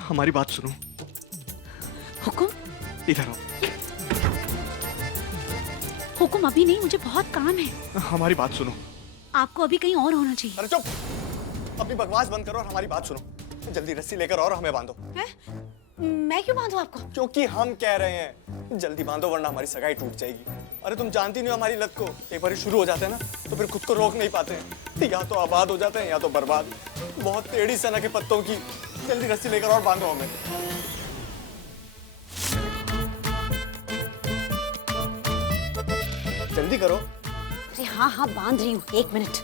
हमारी बात सुनो। हुकुम? इधर आओ। हुकुम अभी नहीं, मुझे बहुत काम है। हमारी बात सुनो। आपको अभी कहीं और होना चाहिए। अरे चुप, अपनी बकवास बंद करो और हमारी बात सुनो। जल्दी रस्सी लेकर और हमें बांधो। है? मैं क्यों बांधूं आपको? क्योंकि हम कह रहे हैं जल्दी बांधो वरना हमारी सगाई टूट जाएगी। अरे तुम जानती नहीं हो हमारी लत को, एक बार शुरू हो जाते हैं ना तो फिर खुद को रोक नहीं पाते हैं। या तो आबाद हो जाते हैं या तो बर्बाद। बहुत टेढ़ी सना के पत्तों की। जल्दी रस्सी लेकर और बांधो हमें। जल्दी करो। अरे हाँ हाँ बांध रही हूँ, 1 मिनट।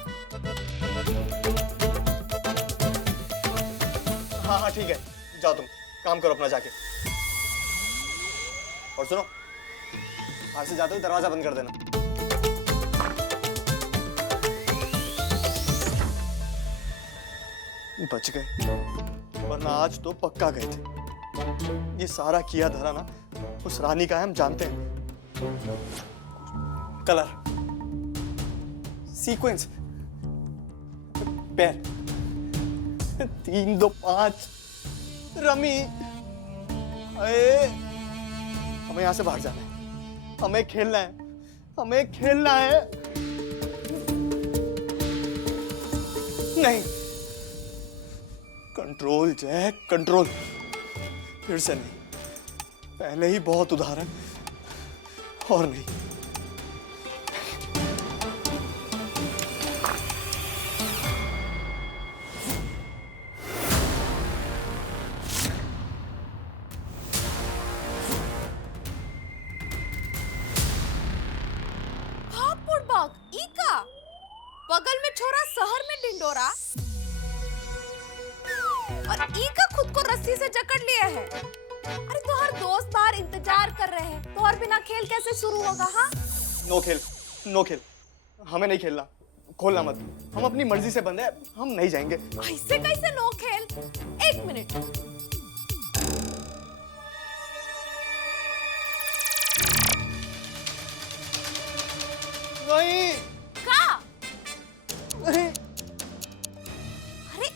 हाँ हाँ ठीक है, जाओ तुम काम करो अपना जाके। और सुनो, बाहर से जाते हुए दरवाजा बंद कर देना। बच गए, वरना आज तो पक्का गए थे। ये सारा किया धरा ना उस रानी का है, हम जानते हैं। कलर, सीक्वेंस, पैर, 3 2 5 रमी। अरे हमें यहां से बाहर जाना है, हमें खेलना है, हमें खेलना है। नहीं, कंट्रोल जैक कंट्रोल। फिर से नहीं, पहले ही बहुत उधार है। और नहीं। बगल में छोरा शहर में ढिंडोरा और ई का खुद को रस्सी से जकड़ लिया है। अरे तो हर दोस्त बाहर इंतजार कर रहे हैं, तो और बिना खेल कैसे शुरू होगा? हाँ नो खेल, नो खेल, हमें नहीं खेलना। खोलना मत, हम अपनी मर्जी से बंद है, हम नहीं जाएंगे। ऐसे कैसे नो खेल? 1 मिनट। नहीं का? नहीं। अरे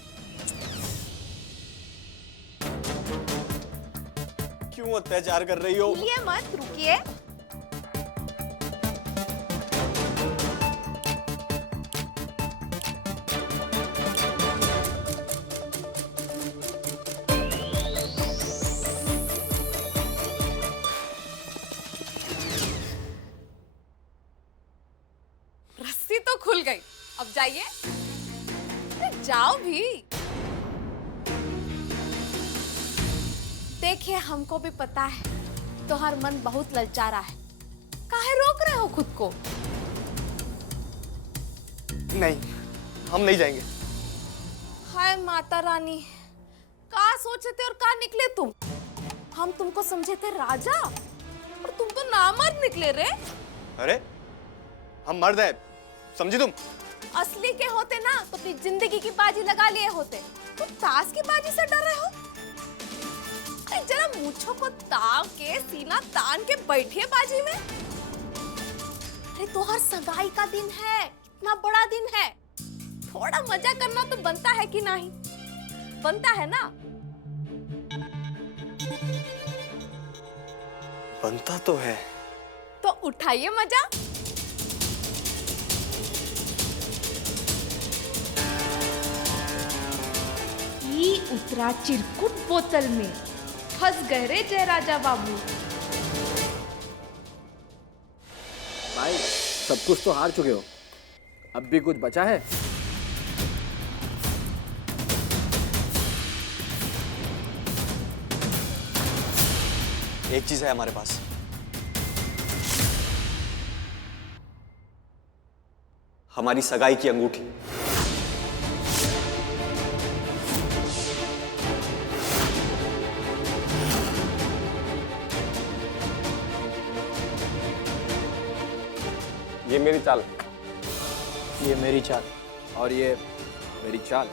क्यों अत्याचार कर रही हो? बोलिए मत, रुकिए। रस्सी तो खुल गई, अब जाइए। अरे जाओ भी। देखिए हमको भी पता है तुम्हार मन बहुत ललचारा है, काहे रोक रहे हो खुद को? नहीं, हम नहीं जाएंगे। हाय माता रानी, का सोचे थे और का निकले तुम? हम तुमको समझे थे राजा और तुम तो नामर्द निकले रे। अरे हम मर्द हैं, समझी तुम? असली के होते ना तो अपनी जिंदगी की बाजी लगा लिए होते। तुम ताश की बाजी से डर रहे हो? अरे जरा मूंछों को ताव के सीना तान के बैठिए बाजी में। अरे तो हर सगाई का दिन है, इतना बड़ा दिन है, थोड़ा मजा करना तो बनता है कि नहीं? बनता है ना? बनता तो है। तो उठाइए मजा। ई उतरा चिरकुट बोतल में, फंस गए रे जय राजा बाबू। भाई सब कुछ तो हार चुके हो, अब भी कुछ बचा है? एक चीज है हमारे पास, हमारी सगाई की अंगूठी। ये मेरी चाल, ये मेरी चाल, और ये मेरी चाल।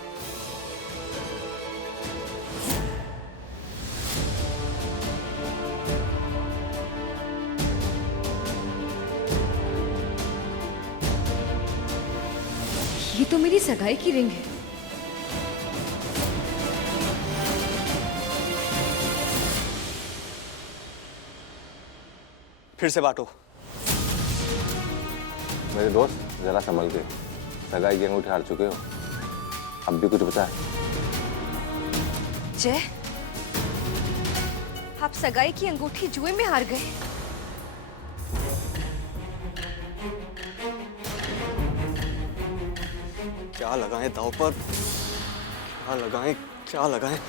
ये तो मेरी सगाई की रिंग है। फिर से बांटो। मेरे दोस्त जरा संभल के, सगाई की अंगूठी हार चुके हो, अब भी कुछ बचा है? जय, आप सगाई की अंगूठी जुए में हार गए। क्या लगाएं दांव पर, क्या लगाएं, क्या लगाएं?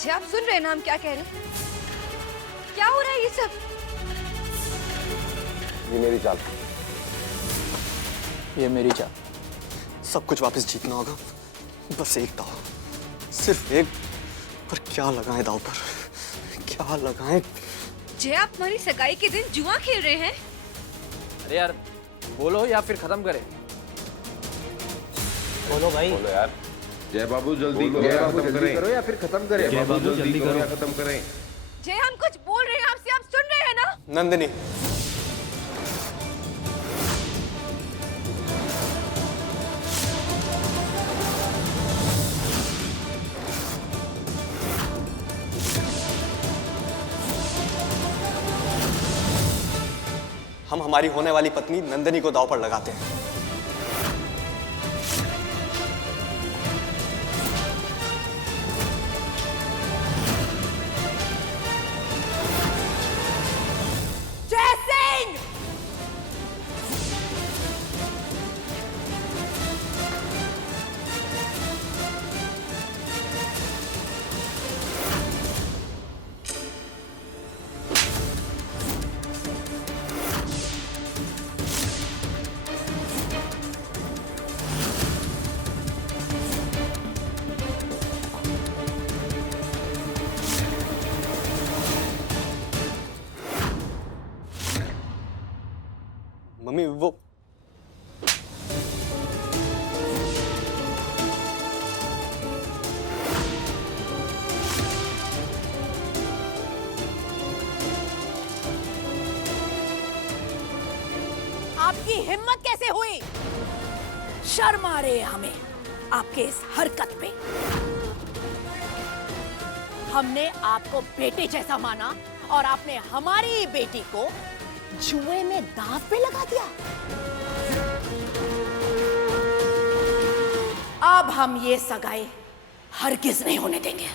जय, आप सुन रहे हैं ना हम क्या कह रहे हैं? क्या हो रहा है ये सब? ये मेरी चाल। ये मेरी चाल। सब कुछ वापस जीतना होगा, बस एक दाव, सिर्फ एक। पर क्या लगाएं दांव पर, क्या लगाएं? जय, आप हमारी सगाई के दिन जुआ खेल रहे हैं? अरे यार बोलो या फिर खत्म करें। बोलो भाई। बोलो यार। जय बाबू जल्दी करो, जय या बाबू खत्म जल्दी करें। करो या फिर खत्म करें। जय बाबू जल्दी करो या खत्म करें। जय, हम कुछ बोल रहे हैं आपसे, आप सुन रहे हैं ना? नंदिनी, हम हमारी होने वाली पत्नी नंदिनी को दांव पर लगाते हैं। जय सिंह! मम्मी वो आपकी हिम्मत कैसे हुई? शर्म आ रही है हमें आपके इस हरकत पे। हमने आपको बेटे जैसा माना और आपने हमारी बेटी को जुए में दांव पे लगा दिया। अब हम ये सगाई हरगिज नहीं होने देंगे।